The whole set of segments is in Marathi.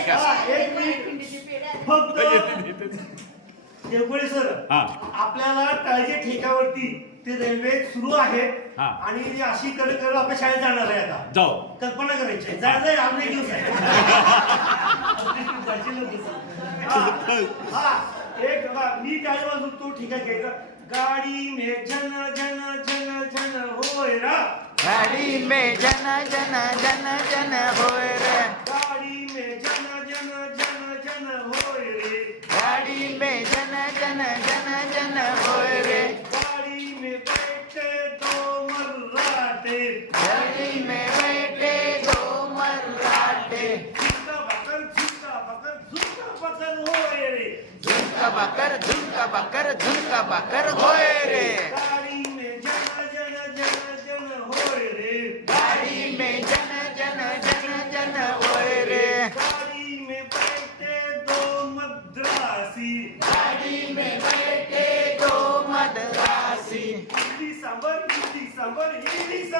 ऐका. हा, एक फक्त सर हा. आपल्याला तळजे ठेक्यावरती ते रेल्वे सुरू आहे हा. आणि ती अशी करत करत आपल्या शाळेत जाणार आहे आता. जाऊ. कल्पना करायची आहे. आहे आपले दिवस आहे. हा, हा, एक बघा, मी टाळी वाजवतो ठीक आहे घ्यायचा. गाडी में जन जन जन जन होय रा. गाड़ी में जन जन जन जन होय रे. गाडी बकर झुमका बकर झुमका बकर होय रे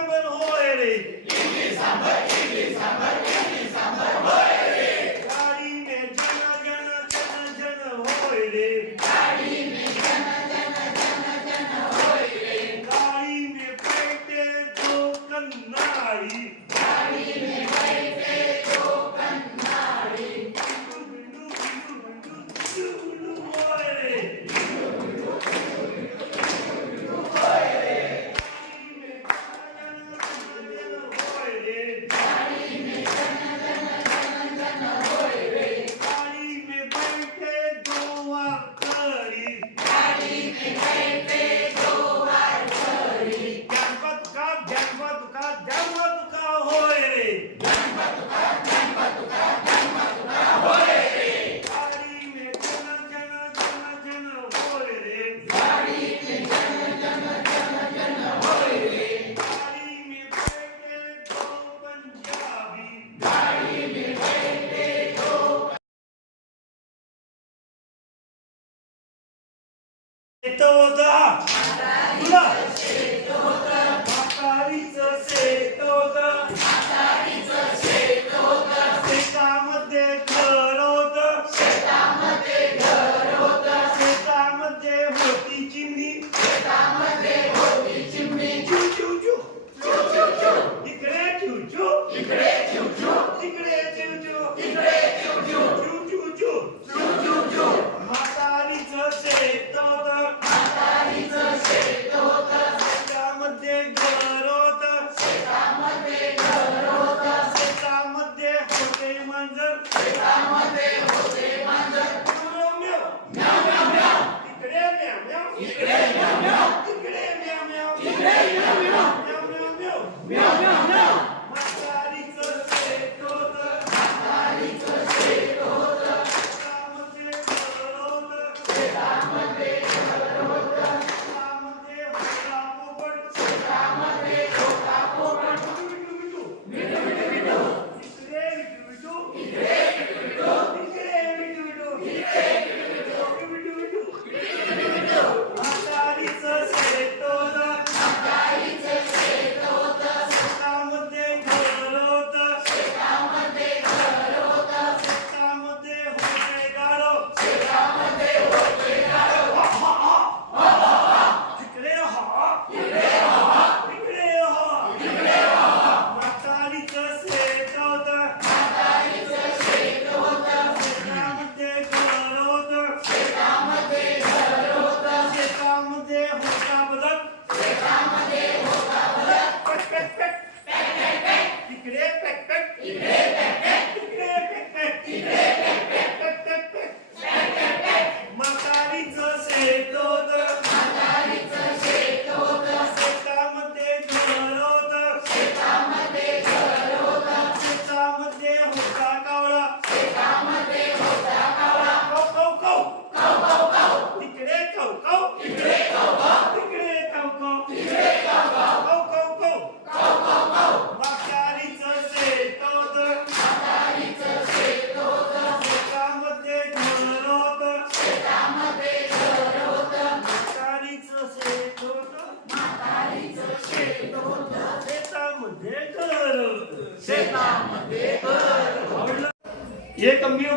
इडली सांबर होय रे गाड़ी में जन जन जन जन होय रे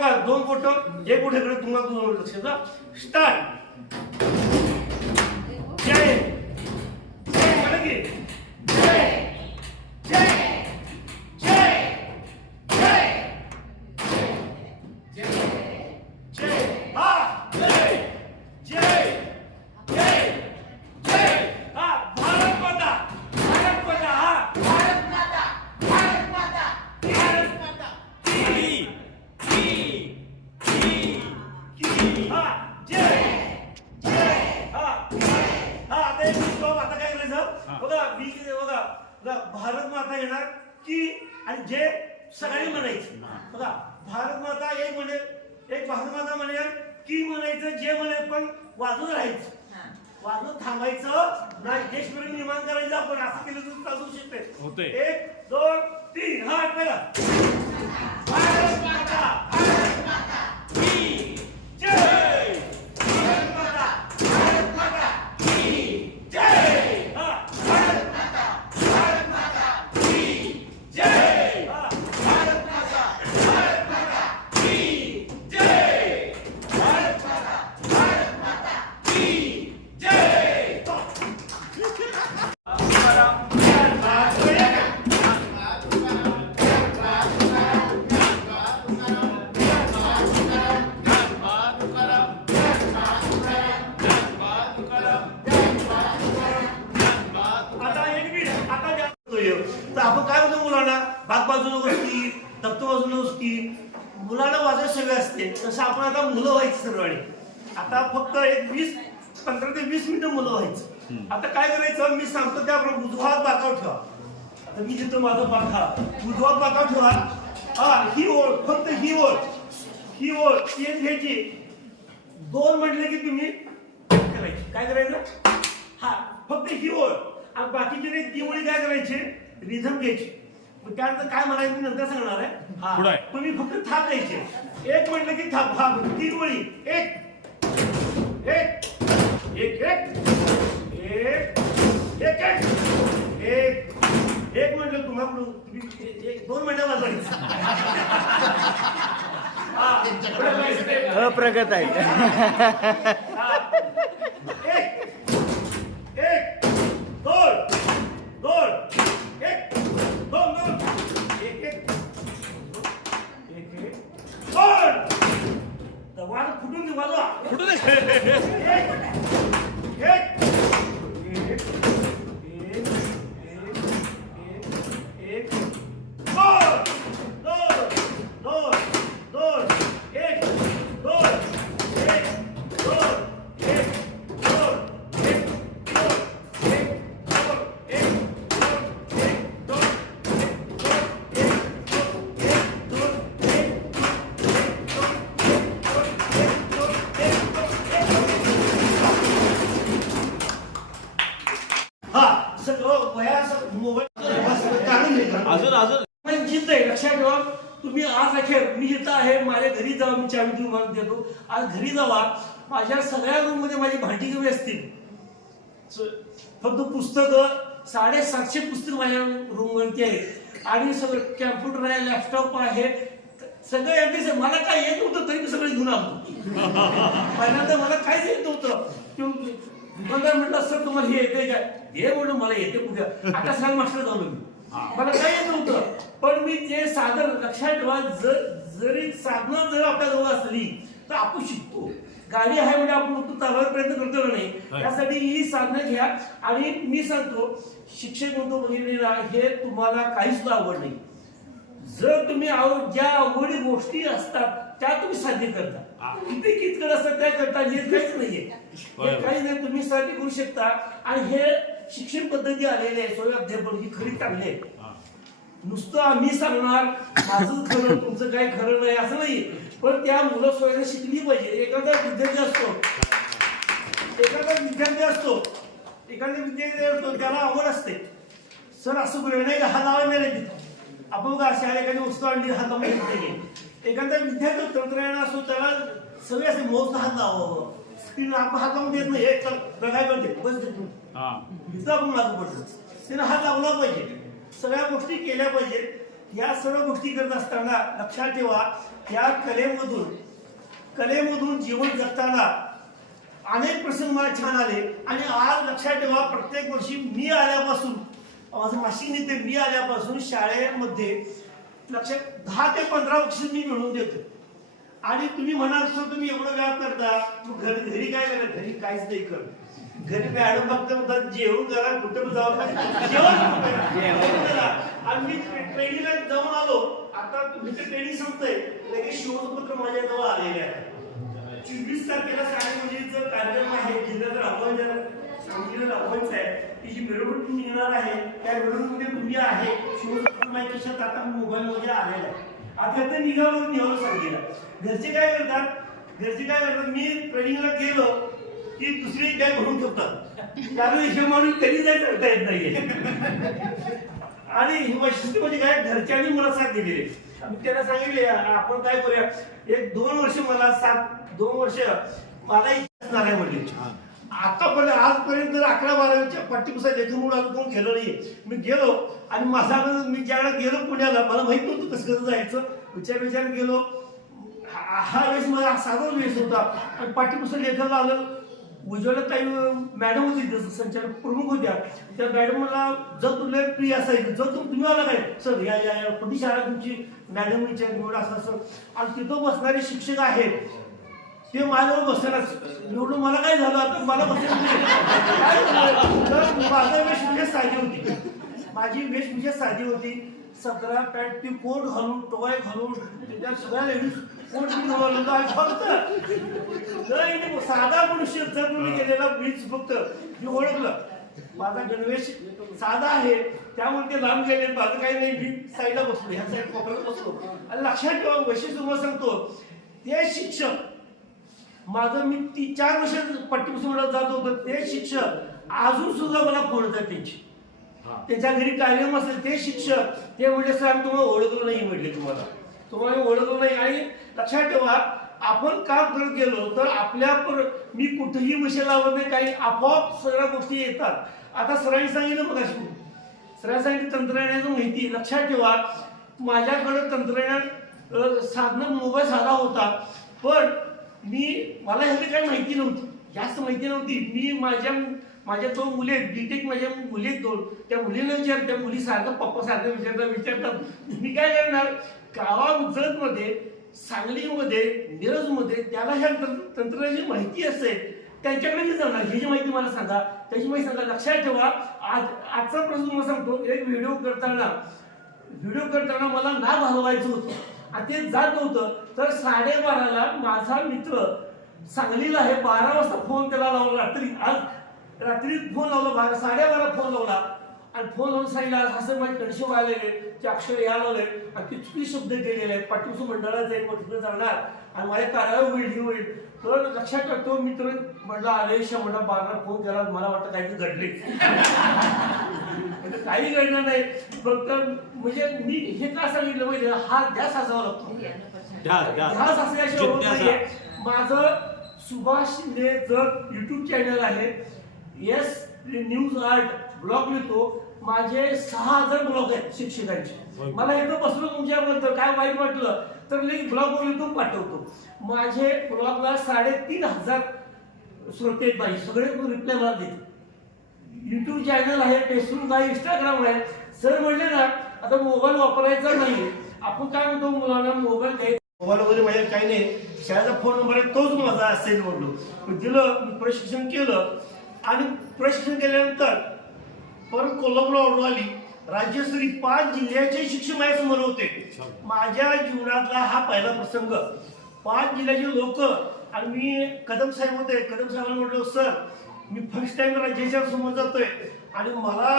बघा दोन कोट एक कोटीकडे तुम्हाला दोन लक्ष द्या. स्टार्ट जय जय म्हणा की जय जय जय जय जय हा जय जय जय जय हा भारत माता भारत माता हा भारत माता भारत माता भारत माता की की की हा जय जय हा हा आता एक stop. आता काय करायचं बघा मी बघा बघा भारत माता येणार की आणि जे सगळ्यांनी म्हणायचं बघा भारत माता एक म्हणे एक भारत माता म्हणेल की म्हणायचं जे म्हणे पण वाजून राहायचं वाजून थांबायचं देशप्रेम निर्माण करायचं आपण असं केलं तर चालू शकते होतंय. एक दोन तीन. हा पहिला. तसं आपण आता मुलं व्हायची सर्वांनी आता फक्त एक वीस पंधरा ते वीस मिनिटं मुलं व्हायचं. आता काय करायचं? मी सांगतो त्याप्रमाणे उजवात बाकाव ठेवा. आता मी देतो माझा बाका उजवात बाकाव ठेवा. हा ही ओळ फक्त ही ओळ. ही ओळ तेच घ्यायची. दोन म्हटले की तुम्ही करायची. काय करायचं? हा फक्त ही ओळ. आणि बाकीचे ओळी काय करायची? रिझम घ्यायची. मग त्यानंतर काय म्हणायचं मी नंतर सांगणार आहे. पुढं हा आहे. तुम्ही फक्त थाप द्यायचे. एक म्हटलं की थाप हा तीन ओळी एक. एक. एक एक. एक. एक एक. एक. एक म्हटलं तुम्हाला तुम्ही ए- एक दोन मिनिटं वाजवायचं. हा, पुढे जायचं. अप्रगत आहे. घरी जावा माझ्या सगळ्या रूममध्ये माझी भांडी कमी असतील. फक्त पुस्तकं साडेसातशे पुस्तक माझ्या रूम वरती आहेत. आणि सगळं कॅम्प्युटर आहे लॅपटॉप आहे सगळं एवढेच आहे. मला काय येत नव्हतं तरी मी सगळं घेऊन आलो. पहिल्यांदा मला काहीच येत नव्हतं. दुकानदार म्हटलं सर तुम्हाला हे येते काय हे म्हणलं मला येते कुठे? आता सगळं मास्टर झालो मी. मला काय येत नव्हतं. पण मी ते साधन लक्षात ठेवा जर जरी साधनं जर आपल्या जवळ असली तर आपण शिकतो. गाडी आहे म्हणजे आपण नुकतं चालवायचा प्रयत्न करतो का नाही. त्यासाठी ही साधनं घ्या. आणि मी सांगतो शिक्षक म्हणतो वगैरे हे तुम्हाला काही सुद्धा आवड नाही. जर तुम्ही आवड ज्या आवडी गोष्टी असतात त्या तुम्ही साध्य करता. किती कितकड असतात त्या करता. हे काहीच नाहीये. होय. हे काही नाही तुम्ही साध्य करू शकता. आणि हे शिक्षण पद्धती आलेली आहे सोय अध्यापन ही खरी चांगली आहे. नुसतं आम्ही सांगणार माझं खरं तुमचं काय खरं नाही असं नाही. पण त्या मुलं स्वतः शिकली पाहिजे. एखादा विद्यार्थी असतो. एखादा विद्यार्थी असतो. एखादा विद्यार्थी असतो त्याला आवड असते. सर असं करूया नाही हा लावायला नाही तिथं आपण बघा अशा एखादी वस्तू आणली हात लावून एखादा विद्यार्थी तंत्रज्ञान असतो त्याला सगळे असे मौत हात लावावं. स्क्रीन आपण हात लावून देत नाही हे चल करते बस दे तू हा. इथं आपण लागू पडतो त्याने हात लावला पाहिजे. सगळ्या गोष्टी केल्या पाहिजेत. या सर्व गोष्टी करत असताना लक्षात ठेवा या कलेमधून कलेमधून जीवन जगताना अनेक प्रसंग मला छान आले आणि आज लक्षात ठेवा प्रत्येक वर्षी मी आल्यापासून माझं मासिक नेते मी आल्यापासून शाळेमध्ये लक्षात दहा ते पंधरा वर्ष मी मिळवून देतो. आणि तुम्ही म्हणाल तुम्ही एवढं व्याप करता? तू घरी घरी काय करा घरी काहीच नाही कर घरी मॅडम फक्त म्हणतात जेवण जरा कुठं पण जेवण मी ट्रेनिंगला जाऊन आलो. आता तुमचं ट्रेनिंग संपतंय. लगेच शिवपत्र माझ्याजवळ आलेले आहे चोवीस तारखेला शाळेमध्ये कार्यक्रम आहे जिल्ह्यात राबवायचा सांगलीला राबवायचा आहे. ती जी मिरवणूक निघणार आहे. त्या मिरवणुकीमध्ये तुम्ही आहे. शिवपत्र माहिती आता मोबाईल मध्ये आलेला आहे आता ते निघालो निघालो सांगितलं घरचे काय करतात? घरचे काय करतात? मी ट्रेनिंगला गेलो. की दुसरी काय भरून ठेवतात. कारण हे माणूस कधी जाय करता येत नाहीये. आणि ही वैशिष्ट्य म्हणजे काय? घरच्यांनी मला साथ दिलेली. मी त्यांना सांगितले आपण काय करूया? एक दोन वर्ष मला सात दोन वर्ष मला इच्छा असणार आहे म्हणजे आतापर्यंत आजपर्यंत अकरा बारावीच्या पाठ्यपुस्तक लेखनमुळे अजून कोण गेलो नाही मी गेलो आणि माझा मी ज्यावेळेला गेलो पुण्याला मला माहीत नव्हतं कसं कसं जायचं. विचार विचार गेलो हा हा वेळेस मला साधा वेळेस होता. आणि पाठ्यपुस्तक लेखन आलं. उज्ज्वलाताई मॅडम होती संचालक प्रमुख होत्या. त्या मॅडमला जर तुला प्रिय असायचं जर तुम तुम्ही आला काय? सर या या या कुठली शाळा तुमची? मॅडम विचार निवड असं असं. आणि तिथं बसणारे शिक्षक आहेत. ते माझ्यावर बसणारच. निवडून मला काय झालं आता? मला बसायला माझा वेशभूषा साधी होती. माझी वेशभूषा म्हणजे साधी होती. सतरा पॅन्ट ती कोट घालून टोवाय घालून त्या सगळ्या लेडीज फक्त. इथे साधा मनुष्य तुम्ही गेलेला मीच फक्त मी ओळखलं. माझा गणवेश साधा आहे. त्यामुळे ते लांब गेले माझं काही नाही मी साईडला बसलो ह्या साईड कोपऱ्यात बसलो. आणि लक्षात ठेवा वैशिष्ट्य तुम्हाला सांगतो. ते शिक्षक माझं मी ती चार वर्ष पट्टीपासून जात होतो. ते शिक्षक अजून सुद्धा मला फोन त्यांची. त्यांच्या घरी कार्यक्रम असेल ते शिक्षक ते म्हणले सर आम्ही तुम्हाला ओळखलं नाही म्हणले तुम्हाला. तुम्हाला ओळखलं नाही. आणि लक्षात ठेवा आपण काम करत गेलो तर आपल्या पर मी कुठेही विषय लावत नाही काही आपोआप सगळ्या गोष्टी येतात. आता सरांनी सांगितलं बघा शिकू सरांनी सांगितलं तंत्रज्ञानाचं माहिती. लक्षात ठेवा माझ्याकडं तंत्रज्ञान साधनं मोबाईल साधा होता पण मी मला ह्याची काही माहिती नव्हती. जास्त माहिती नव्हती. मी माझ्या माझ्या दोन मुली आहेत बीटेक माझ्या मुली आहेत दोन. त्या मुलींना विचार त्या मुली सारखं पप्पा सारखं विचारतात विचारतात. मी काय करणार? गावा मध्ये सांगलीमध्ये मिरजमध्ये त्याला ह्या तंत्र- तंत्रज्ञानाची माहिती असेल. त्यांच्याकडे मी जाणार. ही जी माहिती मला सांगा त्याची माहिती सांगा. लक्षात ठेवा आज आजचा प्रश्न मला सांगतो एक व्हिडिओ करताना व्हिडिओ करताना मला ना हलवायचं होतं. आणि ते जात नव्हतं. तर साडेबाराला माझा मित्र सांगलीला आहे बारा वाजता फोन त्याला लावला. रात्री आज रात्री फोन लावला बारा साडेबारा फोन लावला. आणि फोन लावून सांगितलं आज असं माझे कंडिशन आलेले ते अक्षर यायला लागले आणि ते चुकी शब्द केलेले आहेत. पाठीपासून मंडळात जाईल मग तिकडे जाणार आणि माझ्या कार्यावर होईल हे होईल. तर लक्षात ठेवा तो मित्र म्हणला आले म्हणला बारा फोन केला मला वाटतं काहीतरी घडले म्हणजे काही घडलं नाही. फक्त म्हणजे मी हे का सांगितलं पाहिजे हा ध्यास असावा लागतो. ध्यास असल्याशिवाय माझं सुभाष शिंदे जर युट्यूब चॅनल आहे. येस न्यूज आर्ट ब्लॉग लिहितो. माझे सहा हजार ब्लॉग आहेत शिक्षकांचे. मला इथं बसलो तुमच्याबद्दल काय वाईट वाटलं तर मी ब्लॉग लिहून पाठवतो. माझे ब्लॉगला साडेतीन हजार श्रोते माझे सगळे रिप्लाय मला देते युट्यूब चॅनल आहे फेसबुक आहे इंस्टाग्राम आहे. सर म्हणले ना आता मोबाईल वापरायचा नाही आपण काय म्हणतो मुलांना मोबाईल द्यायचा. मोबाईल वगैरे माझ्या काही नाही. शाळेचा फोन नंबर आहे तोच माझा असेल म्हणलो. दिलं मी प्रशिक्षण केलं. आणि प्रशिक्षण केल्यानंतर परत कोल्हापूरला ऑर्डर आली. राज्यस्तरी पाच जिल्ह्याचे शिक्षक माझ्यासमोर होते. माझ्या जीवनातला हा पहिला प्रसंग. पाच जिल्ह्याचे लोक आणि मी कदम साहेब होते. कदम साहेबांना म्हटलं सर मी फर्स्ट टाइम राज्याच्या समोर जातोय. आणि मला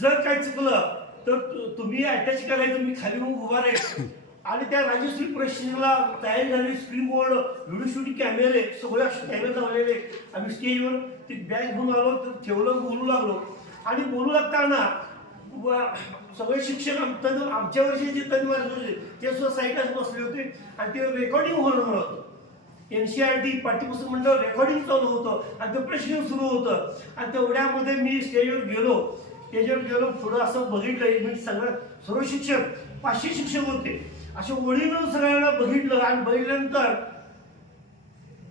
जर काय चुकलं तर तुम्ही अटॅच करायचं मी खाली येऊन उभा राहील आणि त्या राजश्री प्रशिक्षणाला तयारी झाली स्क्रीन बोर्ड व्हिडिओ शूटिंग कॅमेरे सगळ्या कॅमेरे लावलेले. आम्ही स्टेजवर ती बॅग घेऊन आलो तर ठेवलं बोलू लागलो. आणि बोलू लागताना सगळे शिक्षक आमच्या तन आमच्या वर्षीचे तन होते ते सुद्धा साईडलाच बसले होते. आणि ते रेकॉर्डिंग होणार होतं. एन सी आर टी पाठ्यपुस्तक मंडळ रेकॉर्डिंग चालू होतं. आणि ते प्रशिक्षण सुरू होतं. आणि तेवढ्यामध्ये मी स्टेजवर गेलो. स्टेजवर गेलो पुढं असं बघितलं मी सगळं सर्व शिक्षक पाचशे शिक्षक होते. अशा ओळीनं सगळ्यांना बघितलं आणि बघितल्यानंतर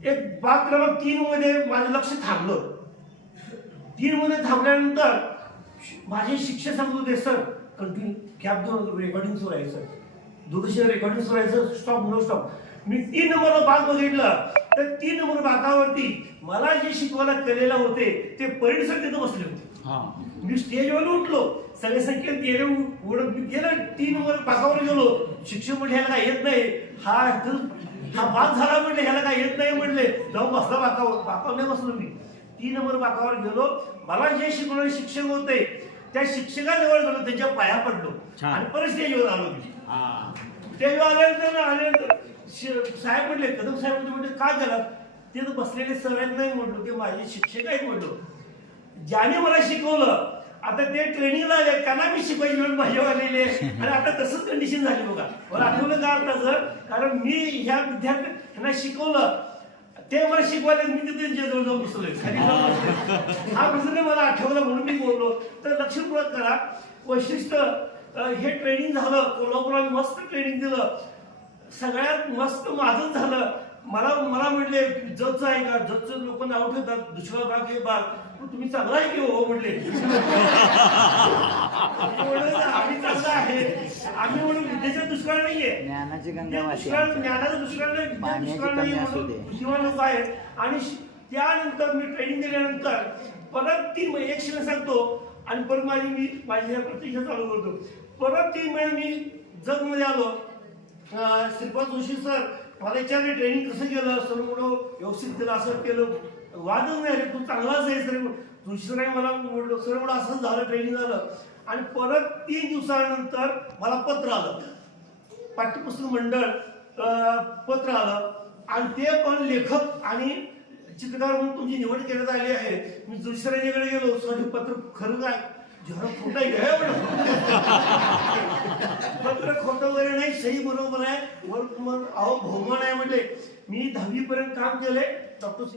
एक बाग क्रमांक तीन मध्ये माझं लक्ष थांबलं. तीन मध्ये थांबल्यानंतर माझे शिक्षक सांगत होते सर कंटिन्यू कॅब दोन रेकॉर्डिंग सुरू आहे सर. दूरदर्शन रेकॉर्डिंग सुरू आहे सर. स्टॉप नो स्टॉप मी तीन नंबर बाग बघितलं. तर तीन नंबर बागावरती मला जे शिकवायला केलेलं होते ते परीड सर तिथं बसले होते. मी स्टेजवर उठलो. सगळे संख्येत गेले उडत गेलो तीन नंबर बागावर गेलो. शिक्षक म्हटले ह्याला काय येत नाही. हा हा भाग झाला म्हटले ह्याला काय येत नाही? म्हटले जाऊन बसला बाकावर बाकावर नाही बसलो मी. तीन नंबर बाकावर गेलो. मला जे शिकवणारे शिक्षक होते त्या शिक्षकाजवळ गेलो त्यांच्या पाया पडलो. आणि परत स्टेजवर आलो मी. स्टेजवर आल्यानंतर आल्यानंतर साहेब म्हटले कदम साहेब म्हटले का गेला ते बसलेले सर आहेत नाही म्हटलो ते माझे शिक्षक आहेत म्हटलो ज्याने मला शिकवलं आता ते ट्रेनिंगला आले त्यांना मी शिकवायची वेळ माझ्या आलेली आहे. आणि आता तसंच कंडिशन झाली बघा. मला आठवलं का आता कारण मी ह्या विद्यार्थ्यांना शिकवलं. ते मला शिकवायला मी तिथे त्यांच्या जवळ जाऊन बसलोय. खाली जाऊन बसलोय. हा प्रसंग मला आठवला म्हणून मी बोललो. तर लक्षपूर्वक करा. वैशिष्ट्य हे ट्रेनिंग झालं. कोल्हापुरात मस्त ट्रेनिंग दिलं. सगळ्यात मस्त माझंच झालं. मला मला म्हटले जजचं आहे का? जजचं लोक नाव ठेवतात. दुसरा भाग हे भाग तुम्ही चांगला आहे की हो म्हटले? म्हणलं, आम्ही चांगला आहे. आम्ही म्हणून विद्येचा दुष्काळ नाहीये. ज्ञानाची गंगा वाशी दुष्काळ. ज्ञानाचा दुष्काळ नाही विद्या पाण्याची दुष्काळ नाही म्हणून. बुद्धिमान लोक आहेत. आणि श- त्यानंतर मी ट्रेनिंग दिल्यानंतर परत तीन महिने एक शिक्षण सांगतो आणि परत माझी मी माझी ह्या प्रतीक्षा चालू करतो. परत तीन महिने मी जगमध्ये आलो. अं, श्रीपाद जोशी सर मला विचारले ट्रेनिंग कसं केलं? सर म्हणून व्यवस्थित केलं असं केलं. वादच नाही रे तू चांगलाच आहे सर दुसरं मला म्हणलं सर म्हणून असंच झालं ट्रेनिंग झालं. आणि परत तीन दिवसानंतर मला पत्र आलं. पाठ्यपुस्तक मंडळ पत्र आलं. आणि ते पण लेखक आणि चित्रकार म्हणून तुमची निवड करण्यात आली आहे. मी दुसऱ्याकडे गेलो सर हे पत्र खरं काय जरा खोटं आहे पत्र खोटं वगैरे नाही सही बरोबर आहे. वर तुम्हाला अहो बहुमान आहे म्हटले. मी दहावीपर्यंत काम केलंय. डॉक्टर